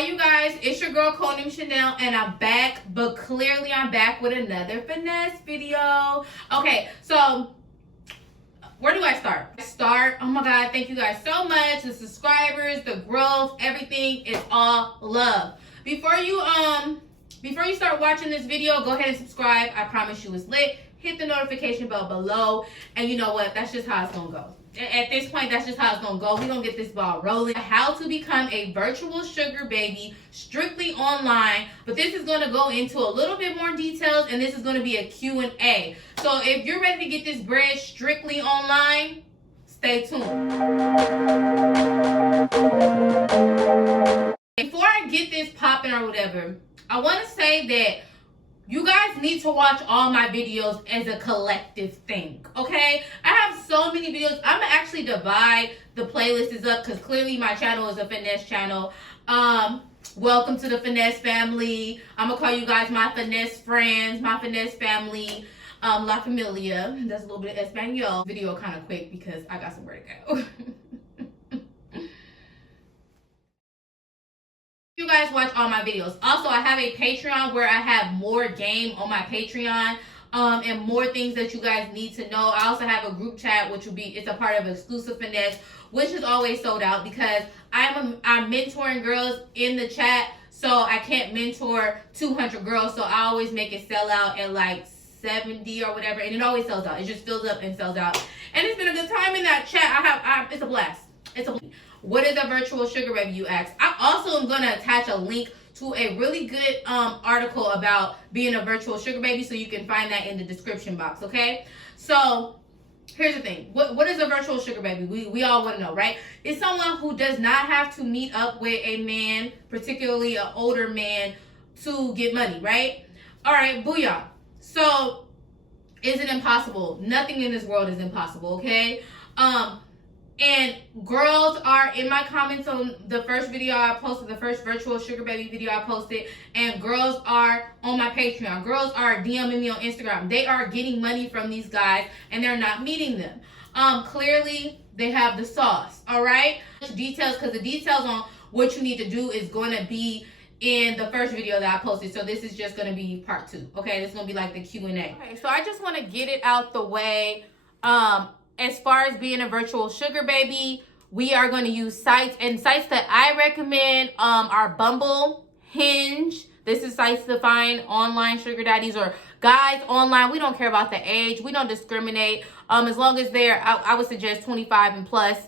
Hi you guys, it's your girl Codename Chanel and I'm back, but clearly I'm back with another finesse video. Okay, so where do I start? Oh my god, thank you guys so much. The subscribers, the growth, everything is all love. Before you start watching this video, go ahead and subscribe. I promise you it's lit. Hit the notification bell below, and you know what? That's just how it's gonna go. At this point, that's just how it's gonna go. We're gonna get this ball rolling. How to become a virtual sugar baby strictly online, but this is gonna go into a little bit more details, and this is gonna be a Q&A. So if you're ready to get this bread strictly online, stay tuned. Before I get this popping or whatever, I want to say that you guys need to watch all my videos as a collective thing, okay? I have so many videos. I'm gonna actually divide the playlists up because clearly my channel is a finesse channel. Welcome to the finesse family. I'm gonna call you guys my finesse friends, my finesse family, La Familia. That's a little bit of Espanol. Video kind of quick because I got somewhere to go. You guys watch all my videos. Also, I have a Patreon where I have more game on my Patreon and more things that you guys need to know. I also have a group chat which will be, it's a part of exclusive finesse, which is always sold out because I'm mentoring girls in the chat, so I can't mentor 200 girls, so I always make it sell out at like 70 or whatever, and it always sells out. It just fills up and sells out, and it's been a good time in that chat. It's a blast. What is a virtual sugar baby, you ask? I also am going to attach a link to a really good article about being a virtual sugar baby, so you can find that in the description box, okay? So here's the thing. What is a virtual sugar baby? We all want to know, right? It's someone who does not have to meet up with a man, particularly an older man, to get money, right? All right, booyah. So is it impossible? Nothing in this world is impossible, okay? And girls are in my comments on the first video I posted, the first virtual sugar baby video I posted, and girls are on my Patreon. Girls are DMing me on Instagram. They are getting money from these guys and they're not meeting them. Clearly they have the sauce, all right? Details, because the details on what you need to do is going to be in the first video that I posted. So this is just going to be part 2, okay? This is going to be like the Q&A. Okay, so I just want to get it out the way. As far as being a virtual sugar baby, we are going to use sites, and sites that I recommend are Bumble, Hinge. This is sites to find online sugar daddies or guys online. We don't care about the age. We don't discriminate. As long as they're, I would suggest 25 and plus,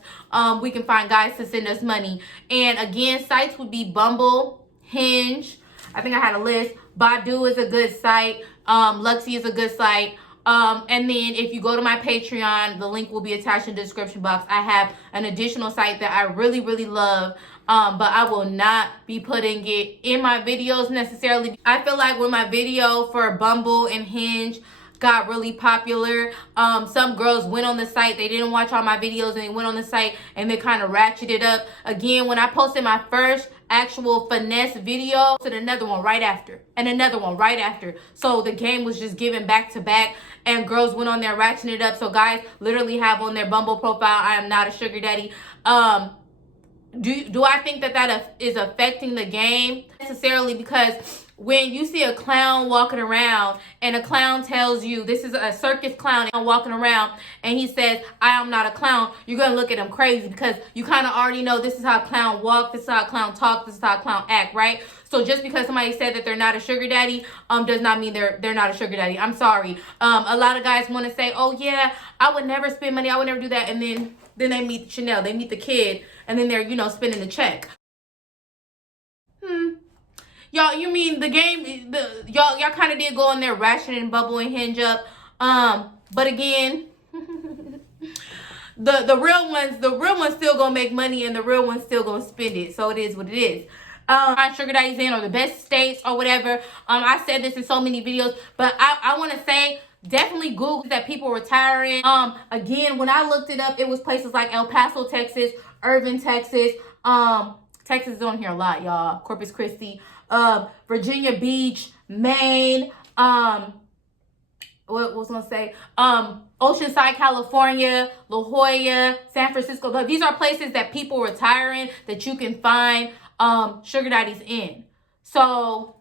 we can find guys to send us money. And again, sites would be Bumble, Hinge. I think I had a list. Badoo is a good site. Luxy is a good site. And then if you go to my Patreon, the link will be attached in the description box. I have an additional site that I really, really love, but I will not be putting it in my videos necessarily. I feel like when my video for Bumble and Hinge got really popular, some girls went on the site, they didn't watch all my videos, and they went on the site and they kind of ratcheted up. Again, when I posted my first actual finesse video, to another one right after, and another one right after. So the game was just given back to back, and girls went on there ratcheting it up. So guys literally have on their Bumble profile, I am not a sugar daddy. Do I think that is affecting the game? Necessarily, because when you see a clown walking around and a clown tells you, this is a circus clown and walking around, and he says, I am not a clown, you're going to look at him crazy because you kind of already know this is how a clown walk, this is how a clown talk, this is how a clown act, right? So just because somebody said that they're not a sugar daddy, does not mean they're not a sugar daddy. I'm sorry. A lot of guys want to say, oh yeah, I would never spend money, I would never do that, and then they meet Chanel, they meet the kid, and then they're, spending the check. Y'all, you mean the game, y'all kind of did go on there rationing Bubble and Hinge up. But again, the real ones still gonna make money, and the real ones still gonna spend it. So it is what it is. Sugar daddies in, or the best states or whatever. I said this in so many videos, but I want to say, definitely Google that people retire in. Again, when I looked it up, it was places like El Paso, Texas, Irving, Texas. Texas is on here a lot, y'all. Corpus Christi, Virginia Beach, Maine, what was I gonna say? Oceanside, California, La Jolla, San Francisco. These are places that people retire in that you can find sugar daddies in. So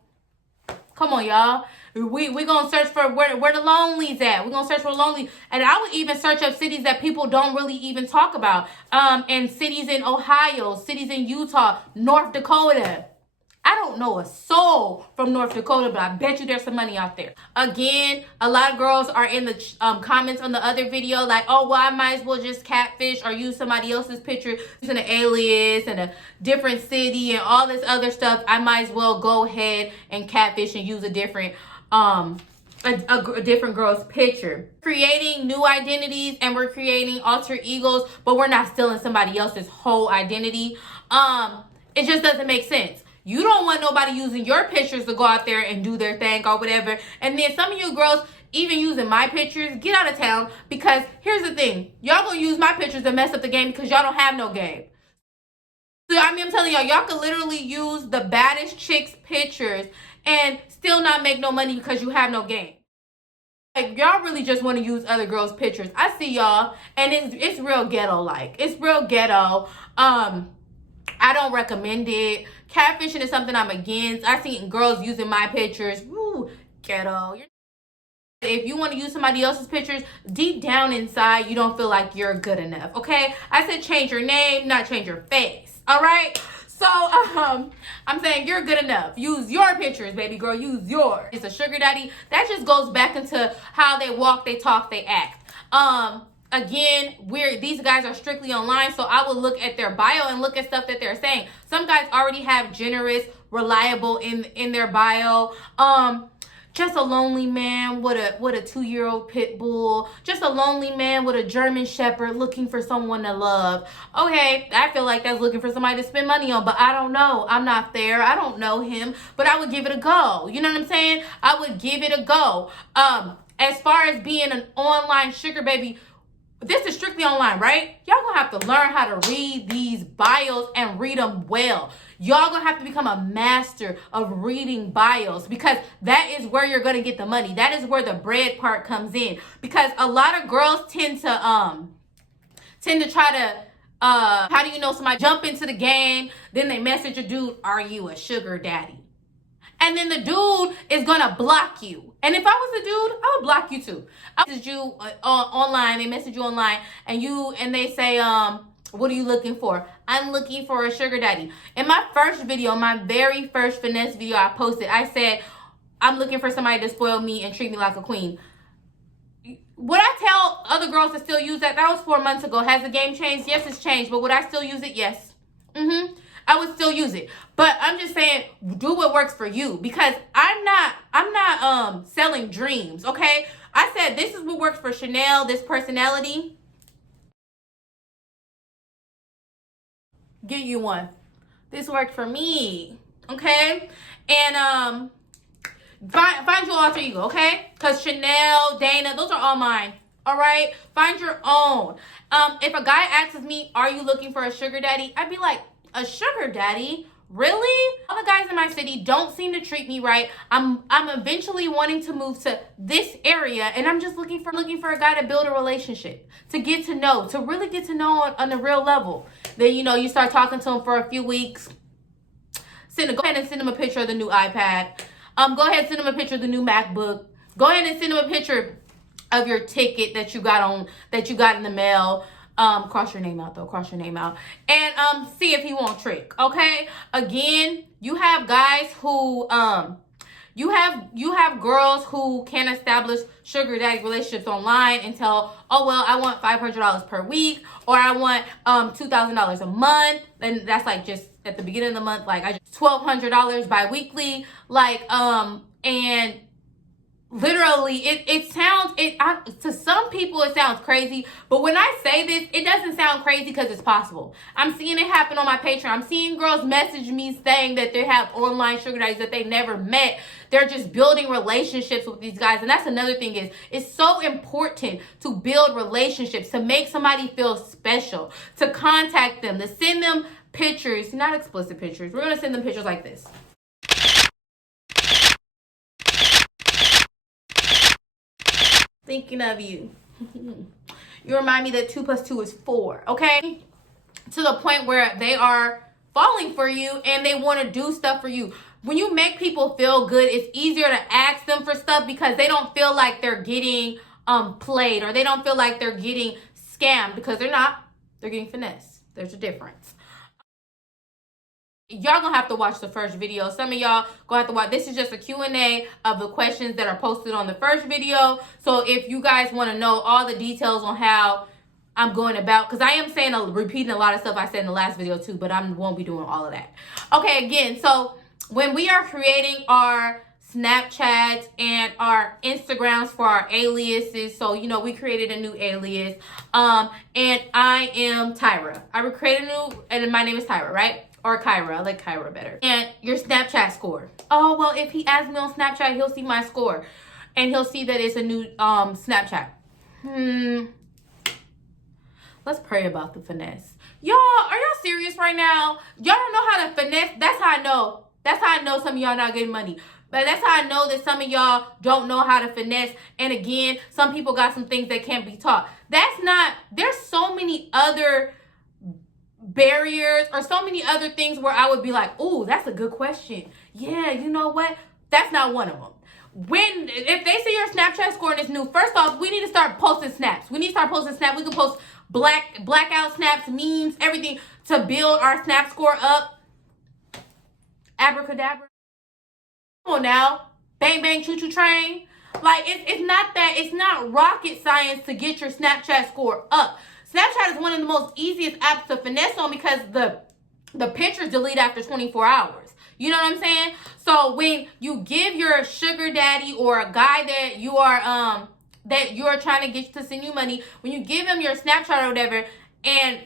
come on, y'all. We gonna search for where the lonelies at. We're gonna search for lonely. And I would even search up cities that people don't really even talk about. And cities in Ohio, cities in Utah, North Dakota. I don't know a soul from North Dakota, but I bet you there's some money out there. Again, a lot of girls are in the comments on the other video like, oh, well, I might as well just catfish or use somebody else's picture using an alias and a different city and all this other stuff. I might as well go ahead and catfish and use a different a different girl's picture. Creating new identities and we're creating alter egos, but we're not stealing somebody else's whole identity. It just doesn't make sense. You don't want nobody using your pictures to go out there and do their thing or whatever. And then some of you girls, even using my pictures, get out of town. Because here's the thing. Y'all gonna use my pictures to mess up the game because y'all don't have no game. So, I mean, I'm telling y'all could literally use the baddest chicks' pictures and still not make no money because you have no game. Like, y'all really just want to use other girls' pictures. I see y'all, and it's real ghetto-like. It's real ghetto. I don't recommend it. Catfishing is something I'm against. I've seen girls using my pictures. Woo, ghetto. If you want to use somebody else's pictures, deep down inside, you don't feel like you're good enough, okay? I said change your name, not change your face, all right? So, I'm saying you're good enough. Use your pictures, baby girl. Use yours. It's a sugar daddy. That just goes back into how they walk, they talk, they act. Again, these guys are strictly online, so I will look at their bio and look at stuff that they're saying. Some guys already have generous, reliable in their bio. Just a lonely man with a 2-year-old pit bull. Just a lonely man with a German shepherd looking for someone to love. Okay, I feel like that's looking for somebody to spend money on, but I don't know. I'm not there. I don't know him, but I would give it a go. You know what I'm saying? I would give it a go. As far as being an online sugar baby, this is strictly online, right? Y'all gonna have to learn how to read these bios and read them well. Y'all gonna have to become a master of reading bios because that is where you're gonna get the money. That is where the bread part comes in. Because a lot of girls tend to try to how do you know somebody jump into the game, then they message a dude, are you a sugar daddy? And then the dude is gonna block you. And if I was a dude, I would block you too. I message you online, they message you online, and they say, what are you looking for? I'm looking for a sugar daddy. In my first video, my very first finesse video I posted, I said, I'm looking for somebody to spoil me and treat me like a queen. Would I tell other girls to still use that? That was 4 months ago. Has the game changed? Yes, it's changed. But would I still use it? Yes. I would still use it. But I'm just saying, do what works for you. Because I'm not selling dreams, okay? I said this is what works for Chanel, this personality. Get you one. This worked for me, okay? And find your alter ego, okay? Because Chanel, Dana, those are all mine. All right? Find your own. If a guy asks me, are you looking for a sugar daddy? I'd be like, a sugar daddy? Really? All the guys in my city don't seem to treat me right. I'm eventually wanting to move to this area, and I'm just looking for a guy to build a relationship, to get to know, to really get to know on a real level. Then, you know, you start talking to him for a few weeks. Go ahead and send him a picture of the new iPad. Go ahead and send him a picture of the new MacBook. Go ahead and send him a picture of your ticket that you got in the mail. Cross your name out though. Cross your name out. And see if he won't trick. Okay? Again, you have guys who you have girls who can establish sugar daddy relationships online and tell, oh well, I want $500 per week, or I want $2,000 a month, and that's like just at the beginning of the month, like I just $1,200 bi-weekly, like and literally it sounds to some people it sounds crazy, but when I say this, it doesn't sound crazy because it's possible. I'm seeing it happen on my Patreon. I'm seeing girls message me saying that they have online sugar daddies that they never met. They're just building relationships with these guys. And that's another thing, is it's so important to build relationships, to make somebody feel special, to contact them, to send them pictures, not explicit pictures. We're gonna send them pictures like this. Thinking of you. You remind me that 2 + 2 is 4, okay? To the point where they are falling for you and they want to do stuff for you. When you make people feel good, it's easier to ask them for stuff because they don't feel like they're getting played, or they don't feel like they're getting scammed, because they're not. They're getting finesse. There's a difference. Y'all gonna have to watch the first video. Some of y'all gonna have to watch. This is just a Q&A of the questions that are posted on the first video. So if you guys want to know all the details on how I'm going about, because I am repeating a lot of stuff I said in the last video too, but I won't be doing all of that. Okay, again, so when we are creating our Snapchats and our Instagrams for our aliases, so you know we created a new alias, and I am Tyra. I created a new, and my name is Tyra, right? Or Kyra. I like Kyra better. And your Snapchat score. Oh, well, if he adds me on Snapchat, he'll see my score. And he'll see that it's a new Snapchat. Let's pray about the finesse. Y'all, are y'all serious right now? Y'all don't know how to finesse? That's how I know. That's how I know some of y'all not getting money. But that's how I know that some of y'all don't know how to finesse. And again, some people got some things that can't be taught. There's so many other barriers or so many other things where I would be like, oh, that's a good question. Yeah, you know what? That's not one of them. If they see your Snapchat score and it's new, first off, we need to start posting snaps. We need to start posting snaps. We can post blackout snaps, memes, everything to build our snap score up. Abracadabra. Come on now. Bang, bang, choo-choo train. Like, it's not rocket science to get your Snapchat score up. Snapchat is one of the most easiest apps to finesse on because the pictures delete after 24 hours. You know what I'm saying? So when you give your sugar daddy or a guy that you are trying to get to send you money, when you give him your Snapchat or whatever, and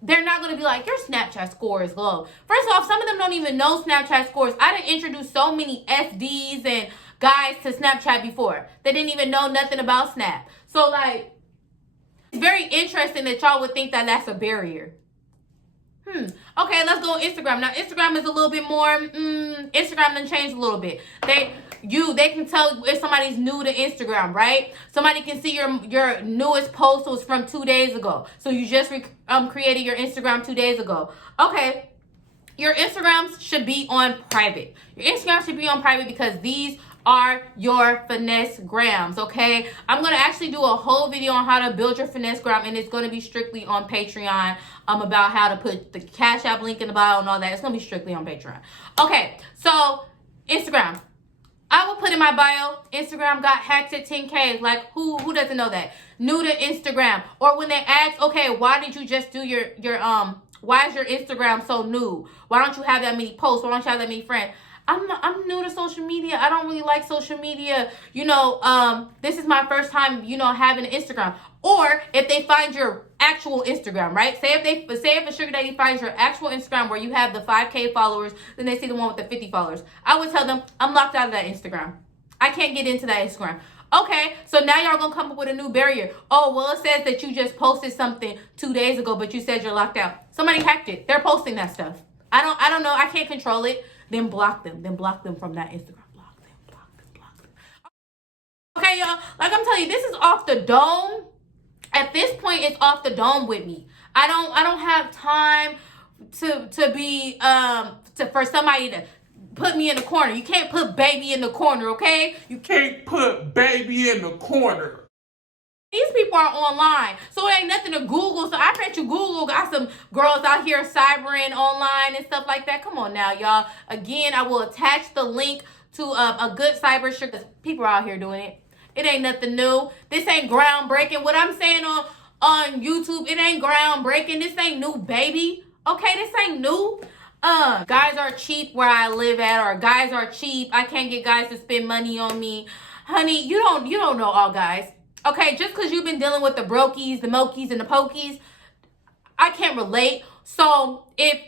they're not going to be like, your Snapchat score is low. First off, some of them don't even know Snapchat scores. I done introduced so many SDs and guys to Snapchat before. They didn't even know nothing about Snap. So like, it's very interesting that y'all would think that that's a barrier. Okay, let's go on Instagram. Now, Instagram is a little bit more, Instagram done changed a little bit. They can tell if somebody's new to Instagram, right? Somebody can see your newest post was from 2 days ago. So you just created your Instagram 2 days ago. Okay, your Instagrams should be on private. Your Instagram should be on private because these are your finesse grams, okay? I'm going to actually do a whole video on how to build your finesse gram, and it's going to be strictly on Patreon about how to put the Cash App link in the bio and all that. It's going to be strictly on Patreon. Okay, so Instagram. I will put in my bio, Instagram got hacked at 10K. Like, who doesn't know that? New to Instagram. Or when they ask, okay, why did you just do why is your Instagram so new? Why don't you have that many posts? Why don't you have that many friends? I'm new to social media. I don't really like social media. This is my first time, having an Instagram. Or if they find your actual Instagram, right? Say if a sugar daddy finds your actual Instagram where you have the 5K followers, then they see the one with the 50 followers. I would tell them, I'm locked out of that Instagram. I can't get into that Instagram. Okay, so now y'all gonna come up with a new barrier. Oh, well, it says that you just posted something 2 days ago, but you said you're locked out. Somebody hacked it. They're posting that stuff. I don't know. I can't control it. Then block them. Then block them from that Instagram. Block them. Okay, y'all. Like I'm telling you, this is off the dome. At this point, it's off the dome with me. I don't have time for somebody to put me in the corner. You can't put baby in the corner, okay? You can't put baby in the corner. These people are online, so it ain't nothing to Google. So I bet you Google got some girls out here cybering online and stuff like that. Come on now, y'all. Again, I will attach the link to a good cyber shit because people are out here doing it. It ain't nothing new. This ain't groundbreaking. What I'm saying on YouTube, it ain't groundbreaking. This ain't new, baby. Okay, this ain't new. Guys are cheap where I live at, or guys are cheap. I can't get guys to spend money on me. Honey, you don't know all guys. Okay, just because you've been dealing with the brokies, the mokies, and the pokies, I can't relate. So if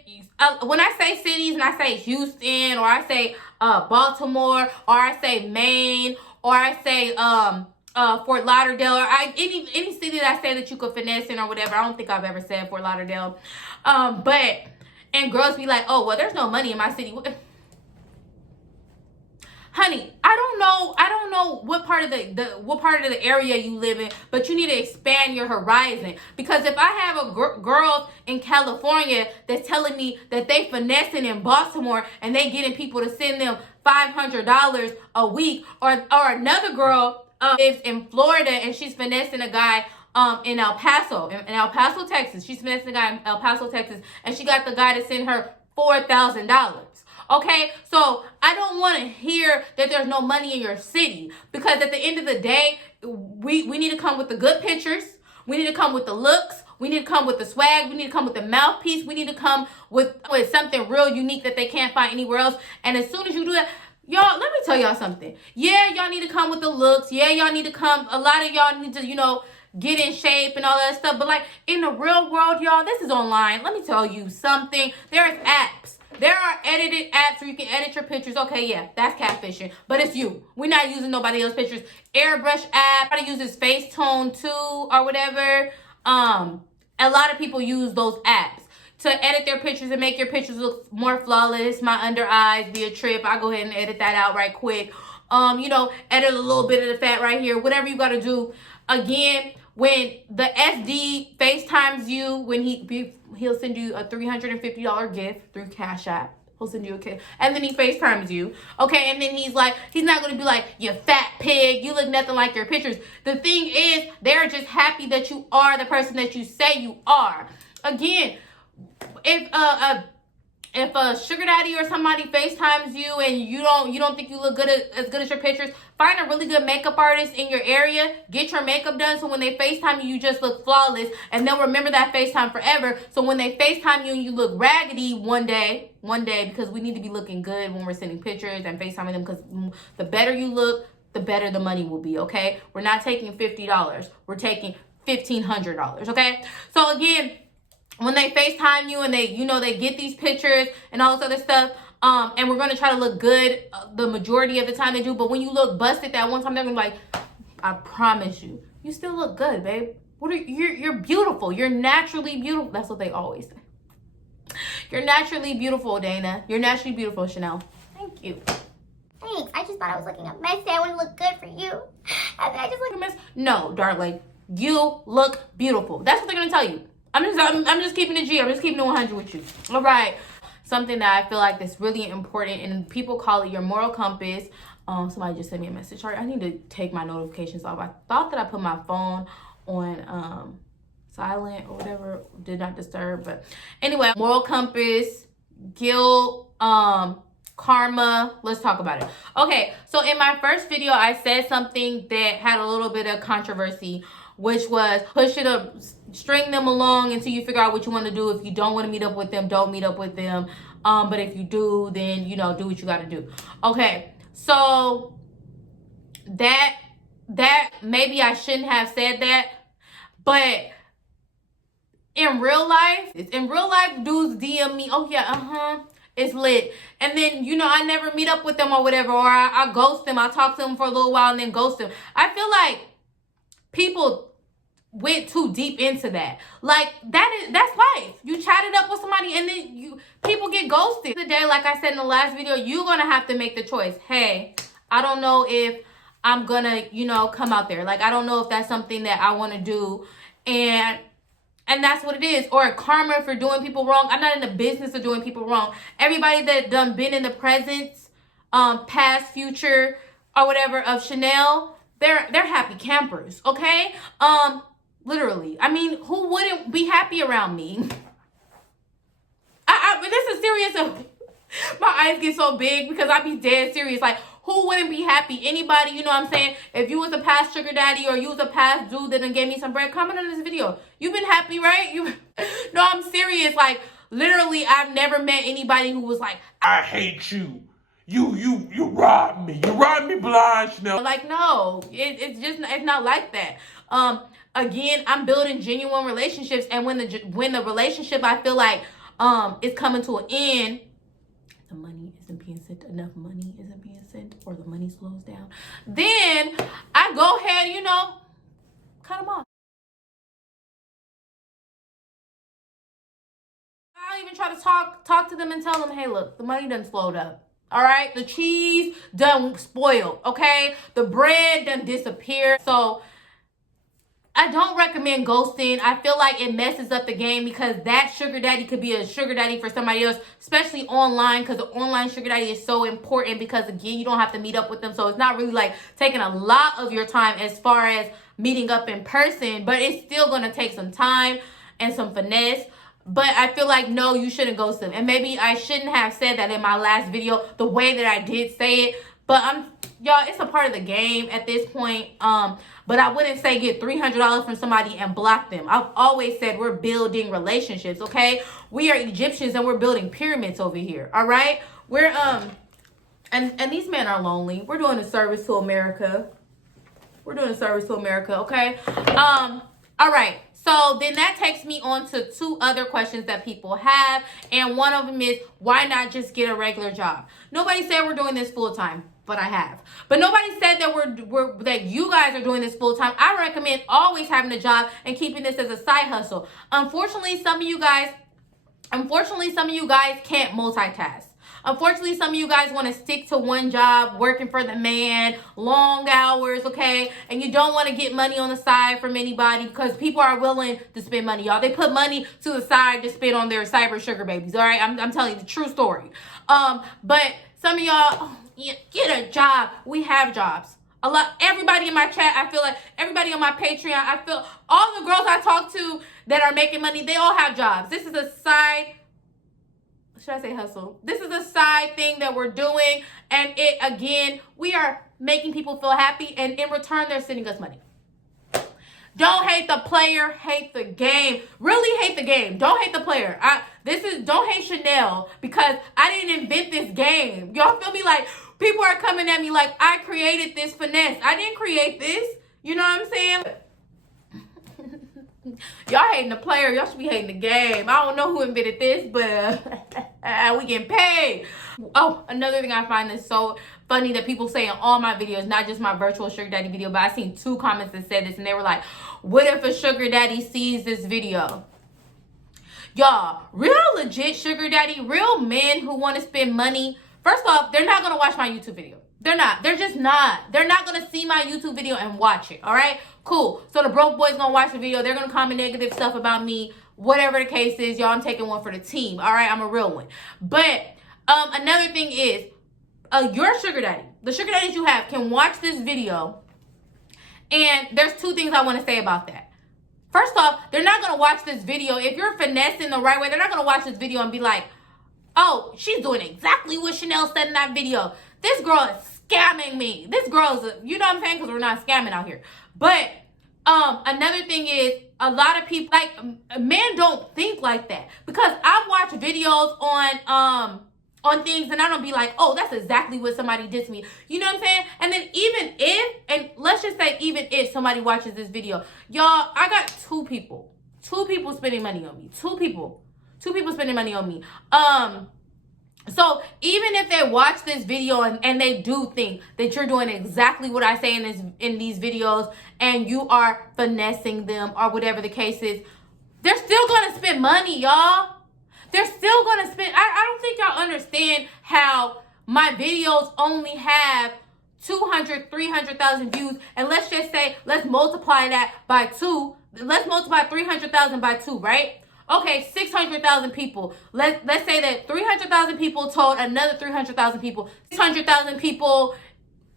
when I say cities and I say Houston, or I say Baltimore, or I say Maine, or I say Fort Lauderdale, or any city that I say that you could finesse in or whatever. I don't think I've ever said Fort Lauderdale. And girls be like, oh, well, there's no money in my city. Honey, I I don't know what part of the area you live in, but you need to expand your horizon. Because if I have a girl in California that's telling me that they finessing in Baltimore and they getting people to send them $500 a week, or another girl lives in Florida and she's finessing a guy in El Paso, Texas. She's finessing a guy in El Paso, Texas, and she got the guy to send her $4,000. Okay, so I don't want to hear that there's no money in your city, because at the end of the day, we need to come with the good pictures. We need to come with the looks. We need to come with the swag. We need to come with the mouthpiece. We need to come with something real unique that they can't find anywhere else. And as soon as you do that, y'all, let me tell y'all something. Yeah, y'all need to come with the looks. Yeah, y'all need to come. A lot of y'all need to, get in shape and all that stuff. But like in the real world, y'all, this is online. Let me tell you something. There's apps. There are edited apps where you can edit your pictures. Okay, yeah, that's catfishing. But it's you. We're not using nobody else's pictures. Airbrush app. Everybody uses Facetune too or whatever. A lot of people use those apps to edit their pictures and make your pictures look more flawless. My under eyes be a trip. I go ahead and edit that out right quick. Edit a little bit of the fat right here. Whatever you got to do. Again, when the SD FaceTimes you, when he'll send you a $350 gift through Cash App. He'll send you a gift. And then he FaceTimes you. Okay, and then he's not going to be like, you fat pig, you look nothing like your pictures. The thing is, they're just happy that you are the person that you say you are. Again, if a sugar daddy or somebody FaceTimes you and you don't think you look as good as your pictures, find a really good makeup artist in your area. Get your makeup done so when they FaceTime you, you just look flawless, and they'll remember that FaceTime forever. So when they FaceTime you and you look raggedy one day, because we need to be looking good when we're sending pictures and FaceTiming them, because the better you look, the better the money will be, okay? We're not taking $50. We're taking $1,500, okay? So again, when they FaceTime you and they get these pictures and all this other stuff, and we're going to try to look good the majority of the time they do, but when you look busted that one time, they're going to be like, I promise you still look good, babe. You're beautiful. You're naturally beautiful. That's what they always say. You're naturally beautiful, Dana. You're naturally beautiful, Chanel. Thank you. Thanks. I just thought I was looking a mess. I want to look good for you. I just look a mess. No, darling. You look beautiful. That's what they're going to tell you. I'm just keeping it G. I'm just keeping it 100 with you. All right. Something that I feel like that's really important, and people call it your moral compass. Somebody just sent me a message. Sorry, I need to take my notifications off. I thought that I put my phone on silent or whatever, did not disturb. But anyway, moral compass, guilt, karma. Let's talk about it. Okay, so in my first video, I said something that had a little bit of controversy, which was push it up, string them along until you figure out what you want to do. If you don't want to meet up with them, don't meet up with them. But if you do, then, do what you got to do. Okay, so that maybe I shouldn't have said that, but in real life, dudes DM me, oh yeah, it's lit. And then, I never meet up with them or whatever, or I ghost them. I talk to them for a little while and then ghost them. I feel like people went too deep into that. Like that's life. You chatted up with somebody and then people get ghosted. Today, like I said in the last video, you're gonna have to make the choice. Hey, I don't know if I'm gonna, come out there. Like, I don't know if that's something that I want to do, and that's what it is. Or karma for doing people wrong. I'm not in the business of doing people wrong. Everybody that done been in the presence, past, future, or whatever of Chanel, they're happy campers, okay? Literally. I mean, who wouldn't be happy around me? This is serious. My eyes get so big because I be dead serious. Like, who wouldn't be happy? Anybody, you know what I'm saying? If you was a past sugar daddy or you was a past dude that done gave me some bread, comment on this video. You've been happy, right? No, I'm serious. Like, literally, I've never met anybody who was like, I hate you. You robbed me. You robbed me blind, Chanel. Like, no, it's not like that. Again, I'm building genuine relationships, and when the relationship I feel like is coming to an end, the money isn't being sent, enough money isn't being sent, or the money slows down, then I go ahead, cut them off. I'll even try to talk to them and tell them, hey, look, the money done slowed up. All right, the cheese done spoiled. Okay, the bread done disappeared. So I don't recommend ghosting. I feel like it messes up the game because that sugar daddy could be a sugar daddy for somebody else, especially online, because the online sugar daddy is so important because, again, you don't have to meet up with them. So it's not really like taking a lot of your time as far as meeting up in person, but it's still going to take some time and some finesse. But I feel like, no, you shouldn't ghost them. And maybe I shouldn't have said that in my last video the way that I did say it. But y'all, it's a part of the game at this point. But I wouldn't say get $300 from somebody and block them. I've always said we're building relationships, okay? We are Egyptians and we're building pyramids over here, all right? We're, and these men are lonely. We're doing a service to America. We're doing a service to America, okay? All right. So then that takes me on to two other questions that people have. And one of them is, why not just get a regular job? Nobody said we're doing this full time, but I have. But nobody said that that you guys are doing this full time. I recommend always having a job and keeping this as a side hustle. Unfortunately, some of you guys can't multitask. Unfortunately, some of you guys want to stick to one job, working for the man, long hours, okay? And you don't want to get money on the side from anybody because people are willing to spend money, y'all. They put money to the side to spend on their cyber sugar babies, all right? I'm telling you the true story. But some of y'all, get a job. We have jobs. Everybody in my chat, I feel like everybody on my Patreon, I feel all the girls I talk to that are making money, they all have jobs. This is a side, should I say hustle? This is a side thing that we're doing. And we are making people feel happy. And in return, they're sending us money. Don't hate the player, hate the game. Really hate the game. Don't hate the player. Don't hate Chanel because I didn't invent this game. Y'all feel me? Like, people are coming at me like I created this finesse. I didn't create this. You know what I'm saying? Y'all hating the player. Y'all should be hating the game. I don't know who invented this, but we getting paid. Oh, another thing I find is so funny that people say in all my videos, not just my virtual sugar daddy video, but I seen 2 comments that said this, and they were like, what if a sugar daddy sees this video? Y'all, real legit sugar daddy, real men who want to spend money, first off, they're not going to watch my YouTube video. They're not. They're just not. They're not going to see my YouTube video and watch it, all right? Cool. So the broke boy's going to watch the video. They're going to comment negative stuff about me. Whatever the case is, y'all, I'm taking one for the team, all right? I'm a real one. But another thing is, your sugar daddy, the sugar daddies you have, can watch this video. And there's 2 things I want to say about that. First off, they're not going to watch this video. If you're finessing the right way, they're not going to watch this video and be like, oh, she's doing exactly what Chanel said in that video. This girl is scamming me. This girl's, you know what I'm saying? Because we're not scamming out here. But another thing is, a lot of people, like, men don't think like that. Because I've watched videos on things and I don't be like, oh, that's exactly what somebody did to me. You know what I'm saying? And then let's just say even if somebody watches this video, y'all, I got 2 people spending money on me. 2 people spending money on me. So even if they watch this video and they do think that you're doing exactly what I say in these videos and you are finessing them or whatever the case is, they're still going to spend money, y'all. They're still going to spend. I don't think y'all understand how my videos only have 200, 300,000 views. And let's just say, let's multiply that by 2. Let's multiply 300,000 by 2, right? Okay, 600,000 people. Let's say that 300,000 people told another 300,000 people. 600,000 people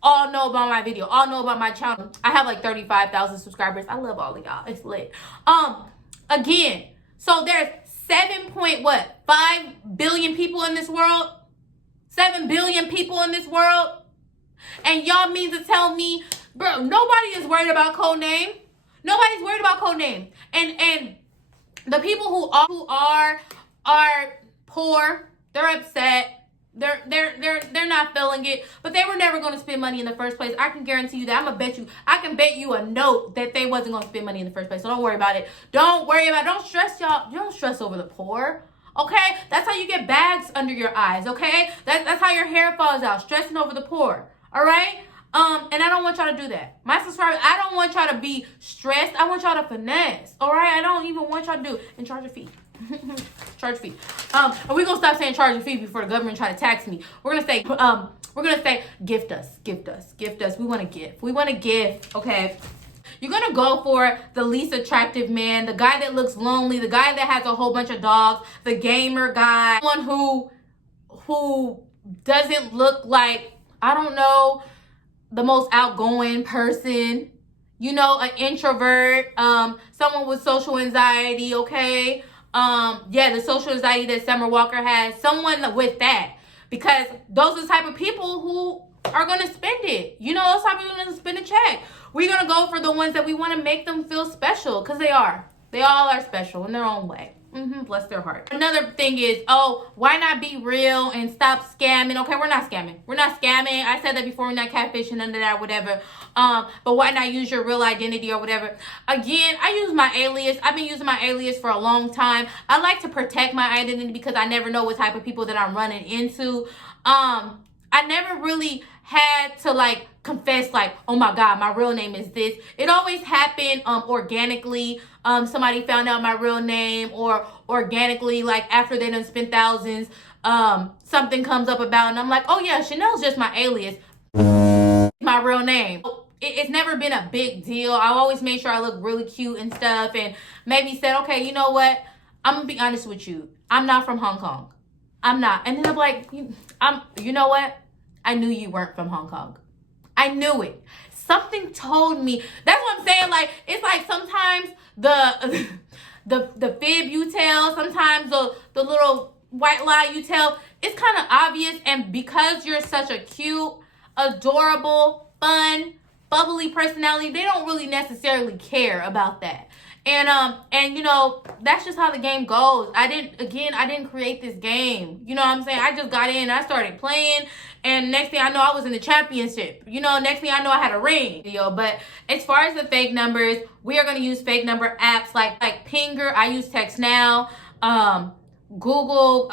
all know about my video, all know about my channel. I have like 35,000 subscribers. I love all of y'all. It's lit. Again, so there's 5 billion people in this world. 7 billion people in this world. And y'all mean to tell me, bro, nobody is worried about Codename. Nobody's worried about Codename. And the people who are poor, they're upset. They're not feeling it, but they were never going to spend money in the first place. I can guarantee you that. I can bet you a note that they wasn't going to spend money in the first place. So don't worry about it. Don't stress, y'all. You don't stress over the poor. Okay? That's how you get bags under your eyes. Okay? That's how your hair falls out. Stressing over the poor. All right? And I don't want y'all to do that. My subscribers, I don't want y'all to be stressed. I want y'all to finesse. All right? I don't even want y'all to do and charge a fee. Charge fee. And we're gonna stop saying charge a fee before the government try to tax me. We're gonna say gift us. We want to gift. Okay. You're gonna go for the least attractive man, the guy that looks lonely, the guy that has a whole bunch of dogs, the gamer guy, someone who doesn't look like, I don't know, the most outgoing person, you know, an introvert, someone with social anxiety, okay? The social anxiety that Summer Walker has, someone with that, because those are the type of people who are gonna spend it. You know, those type of people are gonna spend a check. We're gonna go for the ones that we want to make them feel special, because they are. They all are special in their own way. Bless their heart. Another thing is, why not be real and stop scamming? Okay, we're not scamming. I said that before. We're not catfishing, none of that, whatever. But why not use your real identity or whatever? Again, I use my alias. I've been using my alias for a long time. I like to protect my identity because I never know what type of people that I'm running into. I never really had to like confess like, oh my God, my real name is this. It always happened organically. Somebody found out my real name, or organically, like after they done spent thousands, something comes up about, and I'm like, oh yeah, Chanel's just my alias, my real name. It's never been a big deal. I always made sure I look really cute and stuff, and maybe said, okay, you know what? I'm gonna be honest with you. I'm not from Hong Kong. I'm not. And then I'm like, you know what? I knew you weren't from Hong Kong. I knew it. Something told me. That's what I'm saying. Like, it's like sometimes the fib you tell, sometimes the little white lie you tell, it's kind of obvious. And because you're such a cute, adorable, fun, bubbly personality, they don't really necessarily care about that. And you know, that's just how the game goes. I didn't create this game. You know what I'm saying? I just got in, I started playing, and next thing I know, I was in the championship. You know, next thing I know, I had a ring. But as far as the fake numbers, we are gonna use fake number apps like Pinger. I use Text Now, Google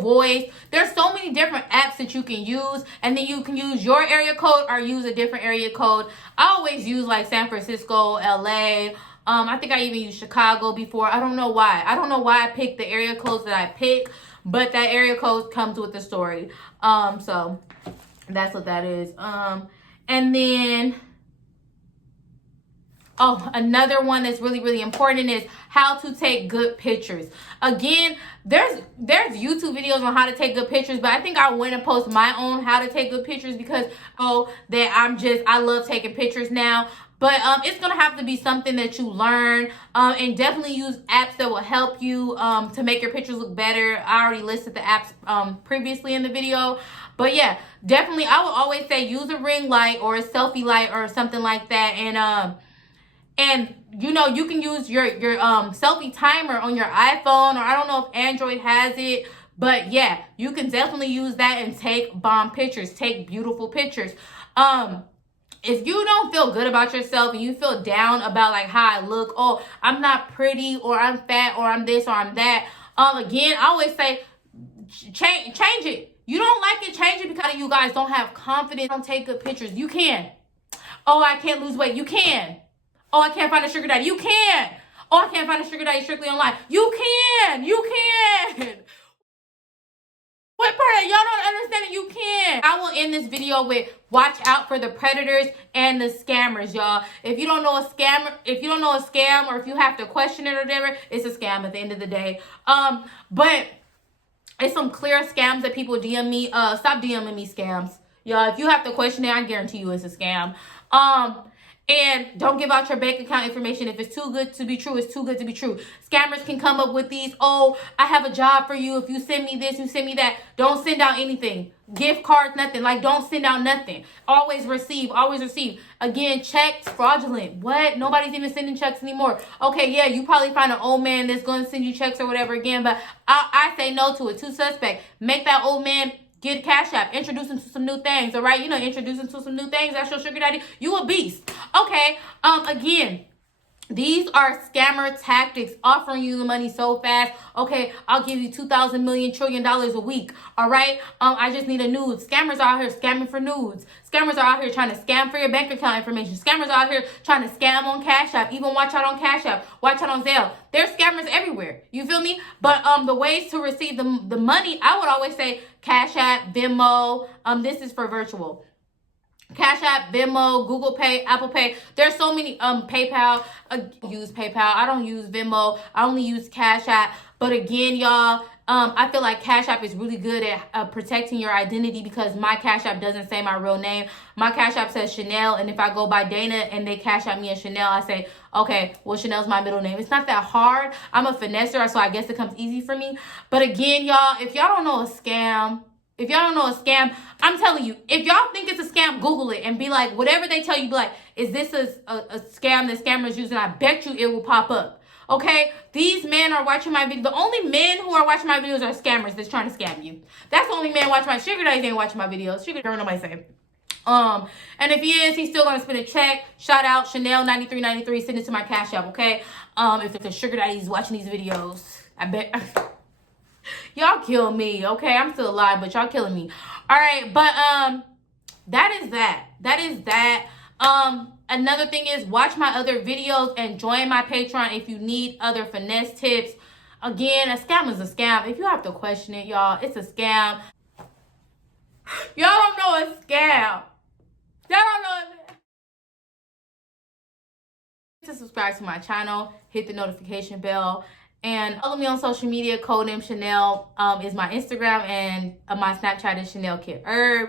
Voice. There's so many different apps that you can use, and then you can use your area code or use a different area code. I always use like San Francisco, LA. I think I even used Chicago before. I don't know why. I picked the area codes that I pick, but that area code comes with the story. So that's what that is. And then, another one that's really, really important is how to take good pictures. Again, there's YouTube videos on how to take good pictures, but I think I went and post my own how to take good pictures because I love taking pictures now. But it's going to have to be something that you learn, and definitely use apps that will help you to make your pictures look better. I already listed the apps previously in the video. But yeah, definitely I would always say use a ring light or a selfie light or something like that. And you know, you can use your selfie timer on your iPhone, or I don't know if Android has it. But yeah, you can definitely use that and take bomb pictures, take beautiful pictures. If you don't feel good about yourself and you feel down about like how I look, oh, I'm not pretty, or I'm fat, or I'm this, or I'm that, again, I always say change it. You don't like it, change it, because you guys don't have confidence. Don't take good pictures. You can. Oh, I can't lose weight. You can. Oh, I can't find a sugar daddy. You can. Oh, I can't find a sugar daddy strictly online. You can. What part? Y'all don't understand it. You can. I will end this video with watch out for the predators and the scammers, y'all. If you don't know a scam, or if you have to question it or whatever, it's a scam at the end of the day. But it's some clear scams that people DM me. Stop DMing me scams, y'all. If you have to question it, I guarantee you it's a scam. And don't give out your bank account information. If it's too good to be true, it's too good to be true. Scammers can come up with these, oh, I have a job for you. If you send me this, you send me that. Don't send out anything. Gift cards, nothing. Like, don't send out nothing. Always receive. Again, checks, fraudulent. What? Nobody's even sending checks anymore. Okay, yeah, you probably find an old man that's going to send you checks or whatever again, but I say no to it. Too suspect. Make that old man get Cash App. Introduce him to some new things, all right? You know, introduce him to some new things. That's your sugar daddy. You a beast. Okay, again, These are scammer tactics, offering you the money so fast. Okay, I'll give you 2,000 million trillion dollars a week. All right. I just need a nude. Scammers are out here scamming for nudes. Scammers are out here trying to scam for your bank account information. Scammers are out here trying to scam on Cash App. Even watch out on Cash App. Watch out on Zelle. There's scammers everywhere. You feel me? But the ways to receive the money, I would always say Cash App, Venmo. This is for virtual. Cash App, Venmo, Google Pay, Apple Pay. There's so many. PayPal. Use PayPal. I don't use Venmo. I only use Cash App. But again, y'all, I feel like Cash App is really good at protecting your identity, because my Cash App doesn't say my real name. My Cash App says Chanel, and if I go by Dana and they Cash App me as Chanel, I say, okay, well, Chanel's my middle name. It's not that hard. I'm a finesser, so I guess it comes easy for me. But again, y'all, if y'all don't know a scam, I'm telling you, if y'all think it's a scam, Google it and be like, whatever they tell you, be like, is this a scam that scammers using? I bet you it will pop up. Okay? These men are watching my video. The only men who are watching my videos are scammers that's trying to scam you. That's the only man watching my Sugar Daddies ain't watching my videos. Sugar Daddy, nobody say. And if he is, he's still gonna spend a check. Shout out Chanel 9393. Send it to my Cash App, okay? If it's a Sugar Daddy's watching these videos, I bet. Y'all kill me, okay? I'm still alive, but y'all killing me. All right, but that is that. Another thing is, watch my other videos and join my Patreon if you need other finesse tips. Again, a scam is a scam. If you have to question it, y'all, it's a scam. Y'all don't know a scam. Y'all don't know to subscribe to my channel, hit the notification bell, and follow me on social media. Codename Chanel is my Instagram, and my Snapchat is Chanel Kid Herb.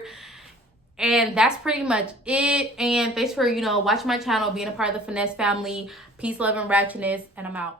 And that's pretty much it. And thanks for, watching my channel, being a part of the finesse family. Peace, love, and ratchetness. And I'm out.